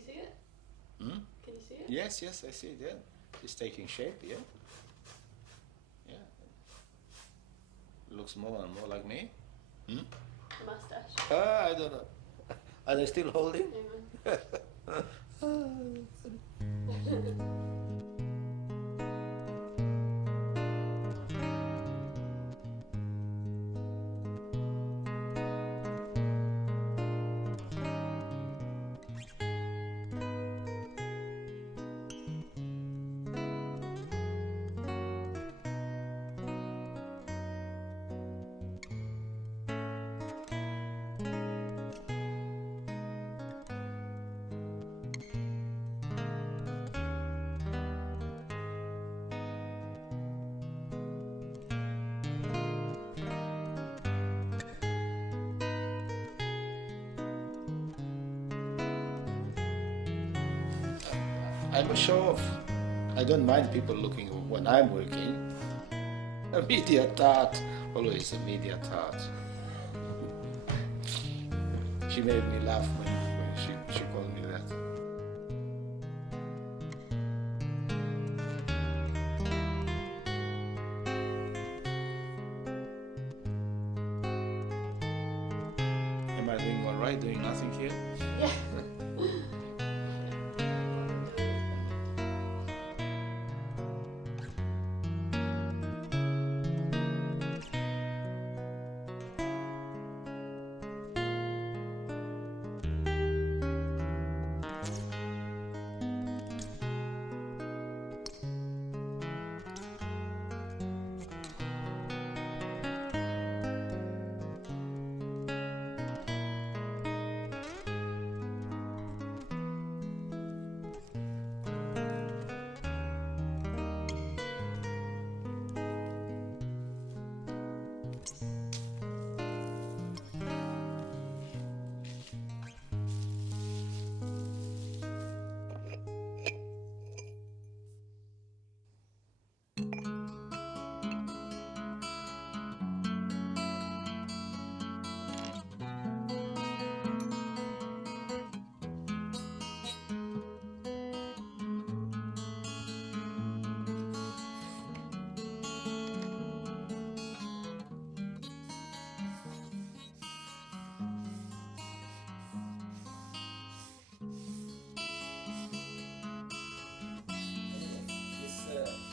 you see it? Hmm? Can you see it? Yes, yes, I see it, yeah. It's taking shape, yeah. Yeah. Looks more and more like me. Hmm? The mustache. I don't know. Are they still holding? I'm a show-off. I don't mind people looking when I'm working. A media tart, always a media tart. She made me laugh when she called me that. Am I doing all right, doing nothing here? Yeah.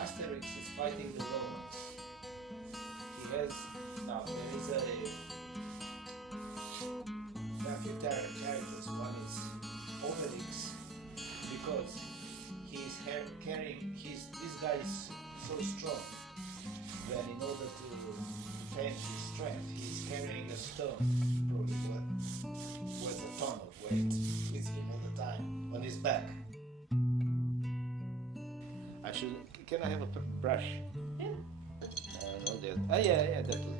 Asterix is fighting the Romans. He has now there is a few characters. One is Obelix because he's carrying this guy is so strong that in order to defend his strength he's carrying a stone probably worth a ton of weight with him all the time on his back. Can I have a brush? Yeah. No, that. Ah, yeah, that will.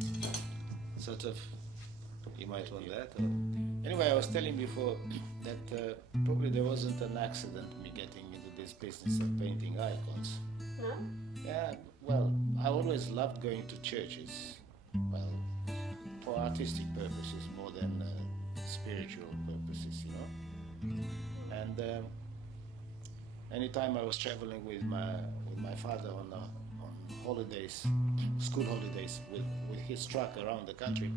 Yeah. Sort of. You might want that. Or... Anyway, I was telling before that probably there wasn't an accident me getting into this business of painting icons. No? Yeah. Well, I always loved going to churches. Well, for artistic purposes more than spiritual purposes, you know. And. Anytime I was traveling with my father on holidays, school holidays, with his truck around the country,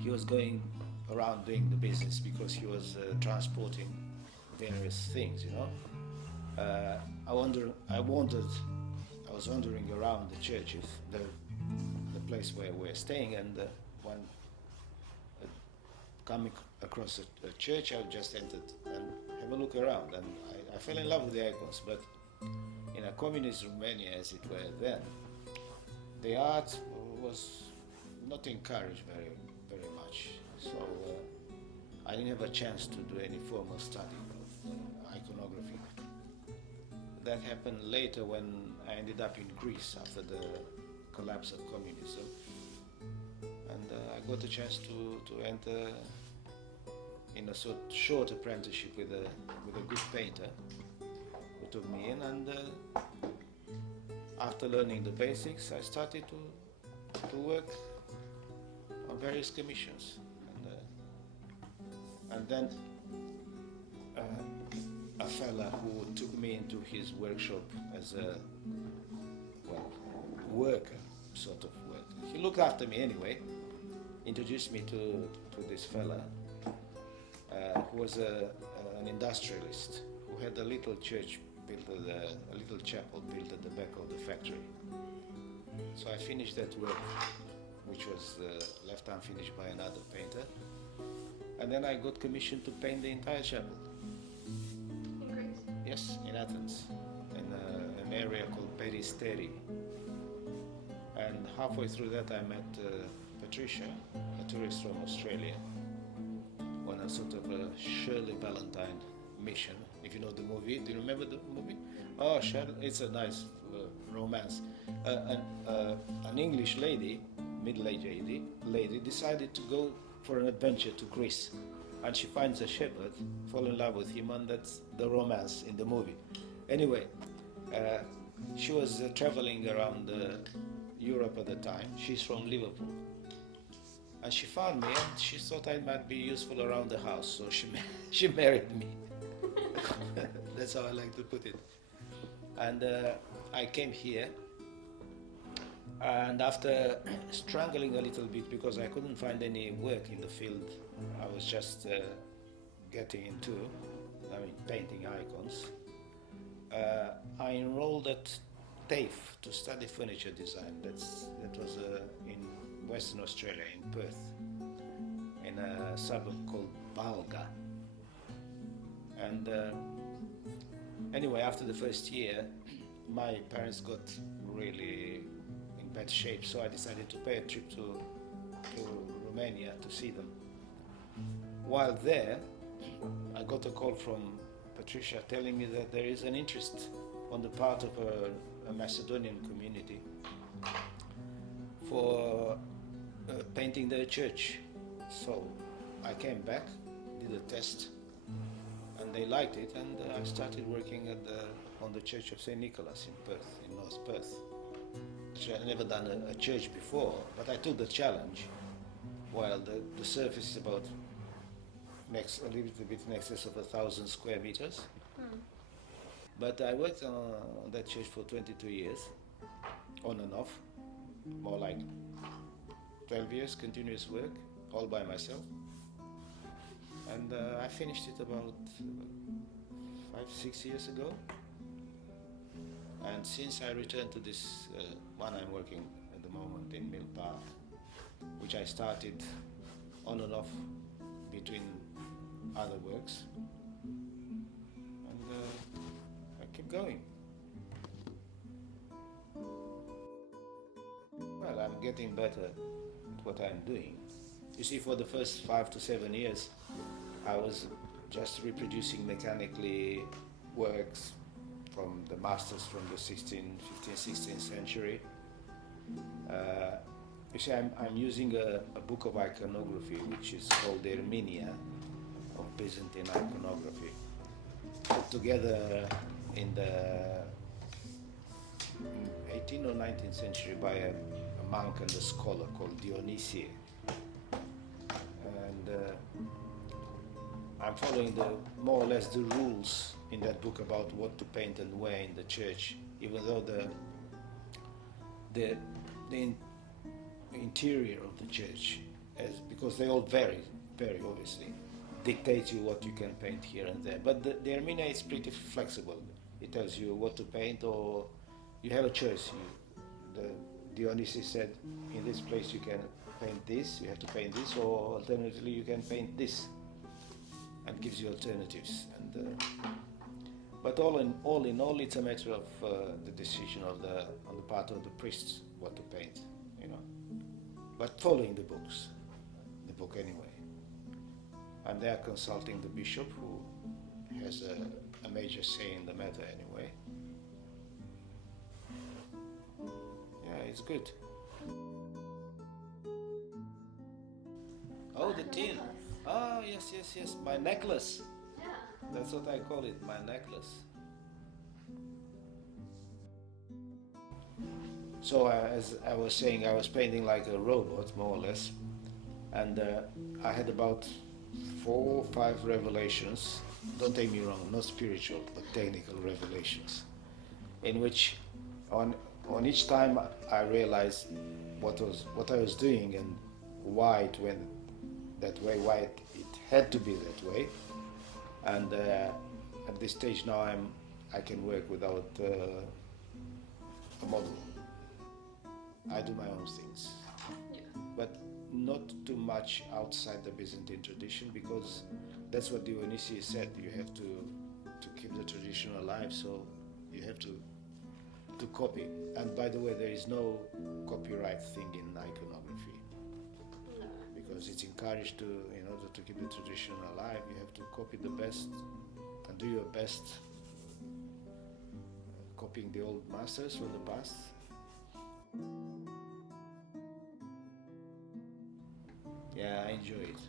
he was going around doing the business because he was transporting various things, you know. I was wandering around the churches, the place where we're staying, and when coming across a church, I just entered and have a look around, and I fell in love with the icons. But in a communist Romania, as it were then, the art was not encouraged very much. So I didn't have a chance to do any formal study of iconography. That happened later when I ended up in Greece after the collapse of communism, and I got a chance to enter in a short apprenticeship with a good painter who took me in, and after learning the basics, I started to work on various commissions, And then a fella who took me into his workshop as a, well, worker, sort of worker. He looked after me anyway, introduced me to this fella who was an industrialist who had a little church built, a little chapel built at the back of the factory. So I finished that work, which was left unfinished by another painter. And then I got commissioned to paint the entire chapel. In Greece? Yes, in Athens, in an area called Peristeri. And halfway through that I met Patricia, a tourist from Australia, on a sort of a Shirley Valentine mission. If you know the movie, do you remember the movie? Oh, Shirley, it's a nice romance. An English lady, middle-aged lady, decided to go for an adventure to Greece. And she finds a shepherd, fall in love with him, and that's the romance in the movie. Anyway, she was traveling around Europe at the time. She's from Liverpool. And she found me, and she thought I might be useful around the house, so she married me. That's how I like to put it. And I came here, and after struggling a little bit because I couldn't find any work in the field I was just getting into, painting icons, I enrolled at TAFE to study furniture design. That was in Western Australia, in Perth, in a suburb called Balga. And anyway, after the first year, my parents got really in bad shape, so I decided to pay a trip to Romania to see them. While there, I got a call from Patricia telling me that there is an interest on the part of a Macedonian community for painting their church. So I came back, did a test, and they liked it, and I started working on the Church of St. Nicholas in Perth, in North Perth. Which I'd never done a church before, but I took the challenge. While the surface is about a little bit in excess of 1,000 square meters. But I worked on that church for 22 years, on and off, more like 12 years continuous work, all by myself. And I finished it about 5-6 years ago. And since I returned to this one I'm working at the moment in Mill Park, which I started on and off between other works, and I keep going. Well, I'm getting better at what I'm doing. You see, for the first 5 to 7 years, I was just reproducing mechanically works from the masters from the 15th, 16th century. You see, I'm using a book of iconography, which is called the Erminia of Byzantine iconography, put together in the 18th or 19th century by a monk and a scholar called Dionysius. And I'm following more or less the rules in that book about what to paint and where in the church, even though the interior of the church, because they all vary, very obviously, dictates you what you can paint here and there. But the Erminia is pretty flexible. It tells you what to paint, or you have a choice. Dionysius said, in this place you can paint this, you have to paint this, or alternatively you can paint this, and gives you alternatives. And but all in all, it's a matter of the decision on the part of the priests what to paint, But following the book anyway. And they are consulting the bishop, who has a major say in the matter anyway. Yeah, it's good. Oh, the tin. Oh, yes, my necklace. Yeah. That's what I call it, my necklace. So as I was saying, I was painting like a robot, more or less. And I had about 4 or 5 revelations. Don't take me wrong, not spiritual, but technical revelations, in which on each time I realized what I was doing and why it went that way, why it had to be that way, and at this stage now I can work without a model. I do my own things, Yeah. but not too much outside the Byzantine tradition, because that's what Dionysius said. You have to keep the tradition alive, so you have to copy. And by the way, there is no copyright thing in iconography, No. because it's encouraged to, in order to keep the tradition alive, you have to copy the best and do your best, copying the old masters from the past. Yeah, I enjoy it.